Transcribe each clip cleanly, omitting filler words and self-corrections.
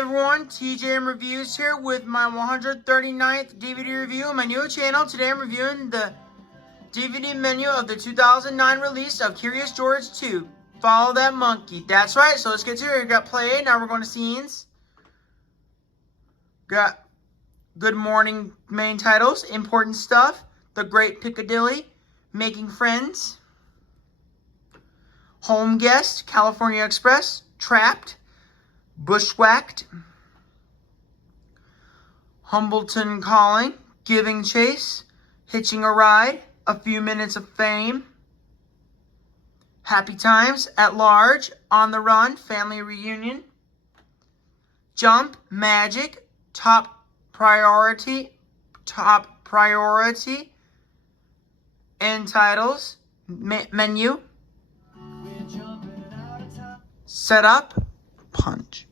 everyone, TJM Reviews here with my 139th DVD review on my new channel. Today I'm reviewing the DVD menu of the 2009 release of Curious George 2. Follow That Monkey. That's right, so let's get to it. We got play, now we're going to scenes. Got Good Morning main titles, Important Stuff, The Great Piccadilly, Making Friends, Home Guest, California Express, Trapped, Bushwhacked, Humbleton Calling, Giving Chase, Hitching a Ride, A Few Minutes of Fame, Happy Times, At Large, On the Run, Family Reunion, Jump, Magic, Top Priority, End Titles, Menu, Set Up, Punch.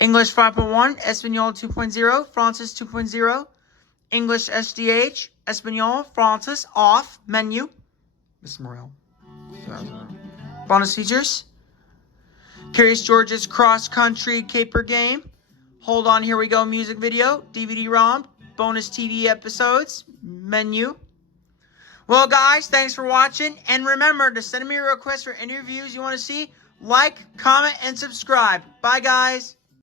English 5.1, Espanol 2.0, Francis 2.0, English SDH, Espanol, Francis, Off, Menu, Miss Morel. Bonus features, Curious George's Cross Country Caper Game, Hold On Here We Go music video, DVD-ROM, bonus TV episodes, Menu. Well, guys, thanks for watching, and remember to send me a request for any reviews you want to see. Like, comment, and subscribe. Bye, guys.